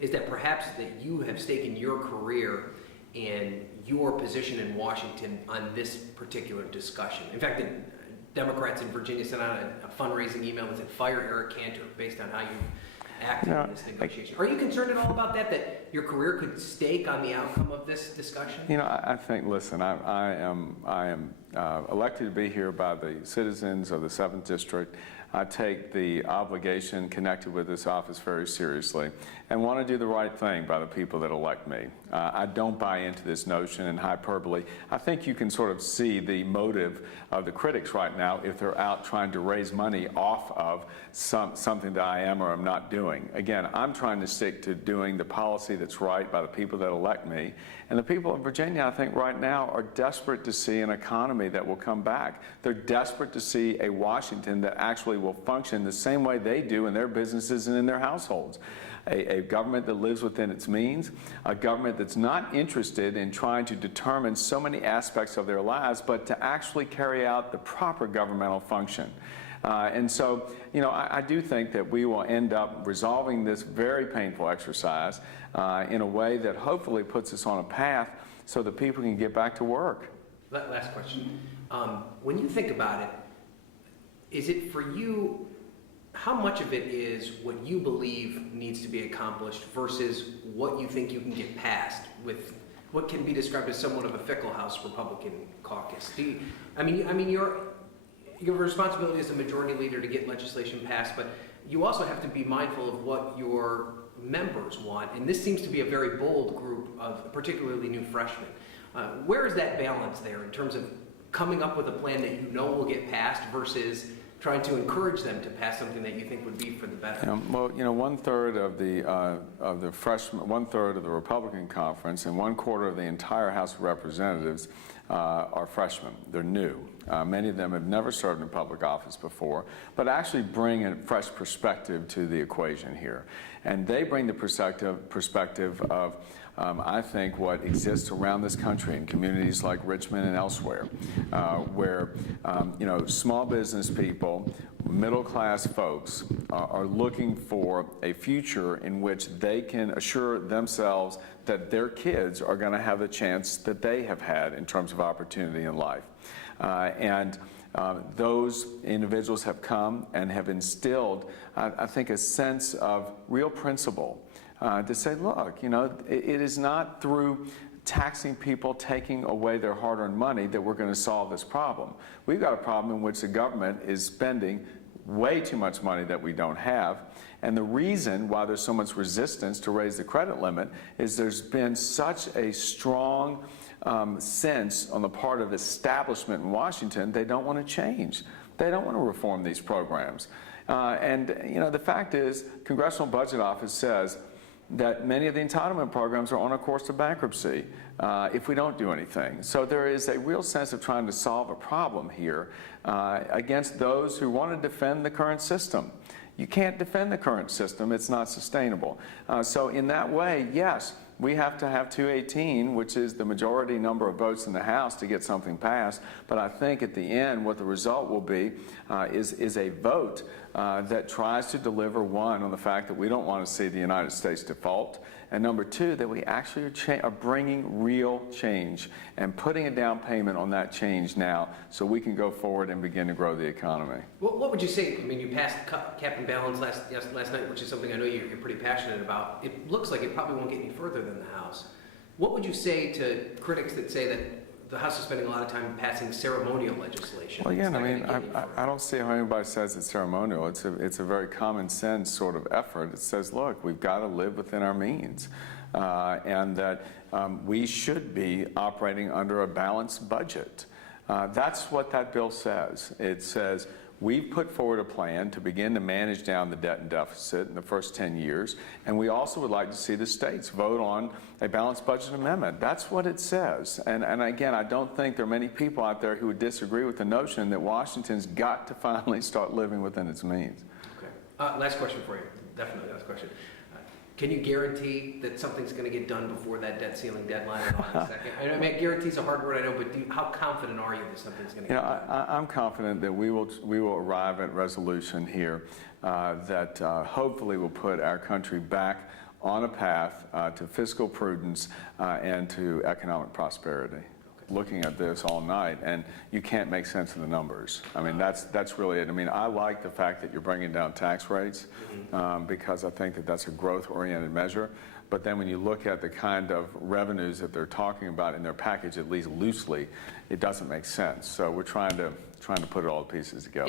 is that perhaps that you have staken your career and your position in Washington on this particular discussion. In fact, the Democrats in Virginia sent out a fundraising email that said, "Fire Eric Cantor," based on how you acted in this negotiation. Are you concerned at all about that your career could stake on the outcome of this discussion? I think, listen, I am elected to be here by the citizens of the 7th District. I take the obligation connected with this office very seriously and want to do the right thing by the people that elect me. I don't buy into this notion in hyperbole. I think you can sort of see the motive of the critics right now if they're out trying to raise money off of something that I am or am not doing. Again, I'm trying to stick to doing the policy that's right by the people that elect me. And the people of Virginia, I think right now, are desperate to see an economy that will come back. They're desperate to see a Washington that actually will function the same way they do in their businesses and in their households. A government that lives within its means, a government that's not interested in trying to determine so many aspects of their lives, but to actually carry out the proper governmental function. And so, I do think that we will end up resolving this very painful exercise in a way that hopefully puts us on a path so that people can get back to work. Last question. When you think about it, is it for you, how much of it is what you believe needs to be accomplished versus what you think you can get passed with what can be described as somewhat of a fickle House Republican caucus? Your responsibility as a majority leader to get legislation passed, but you also have to be mindful of what your members want, and this seems to be a very bold group of particularly new freshmen. Where is that balance there in terms of coming up with a plan that you know will get passed versus trying to encourage them to pass something that you think would be for the better? One-third of the freshmen, one-third of the Republican conference, and one-quarter of the entire House of Representatives are freshmen. They're new. Many of them have never served in public office before, but actually bring a fresh perspective to the equation here. And they bring the perspective of, I think, what exists around this country in communities like Richmond and elsewhere, where small business people, middle-class folks are looking for a future in which they can assure themselves that their kids are going to have the chance that they have had in terms of opportunity in life. Those individuals have come and have instilled, I think, a sense of real principle to say, look, it is not through taxing people, taking away their hard-earned money that we're going to solve this problem. We've got a problem in which the government is spending way too much money that we don't have. And the reason why there's so much resistance to raise the credit limit is there's been such a strong sense on the part of the establishment in Washington they don't want to change. They don't want to reform these programs. The fact is, Congressional Budget Office says that many of the entitlement programs are on a course to bankruptcy if we don't do anything. So there is a real sense of trying to solve a problem here against those who want to defend the current system. You can't defend the current system. It's not sustainable. So in that way, yes, we have to have 218, which is the majority number of votes in the House, to get something passed. But I think at the end, what the result will be is a vote that tries to deliver, one, on the fact that we don't want to see the United States default, and number two, that we actually are bringing real change and putting a down payment on that change now so we can go forward and begin to grow the economy. What would you say? I mean, you passed cap and balance last night, which is something I know you're pretty passionate about. It looks like it probably won't get any further than the House. What would you say to critics that say that the House is spending a lot of time passing ceremonial legislation? Well, again, I don't see how anybody says it's ceremonial. It's a very common sense sort of effort. It says, look, we've got to live within our means, and that we should be operating under a balanced budget. That's what that bill says. It says we've put forward a plan to begin to manage down the debt and deficit in the first 10 years, and we also would like to see the states vote on a balanced budget amendment. That's what it says. And again, I don't think there are many people out there who would disagree with the notion that Washington's got to finally start living within its means. Okay. Last question for you. Definitely last question. Can you guarantee that something's going to get done before that debt ceiling deadline in August 2nd? I mean, guarantee's a hard word, I know, but how confident are you that something's going to get done? I'm confident that we will arrive at resolution here that hopefully will put our country back on a path to fiscal prudence and to economic prosperity. Looking at this all night, and you can't make sense of the numbers. I mean, that's really it. I mean, I like the fact that you're bringing down tax rates because I think that that's a growth-oriented measure. But then when you look at the kind of revenues that they're talking about in their package, at least loosely, it doesn't make sense. So we're trying to put all the pieces together.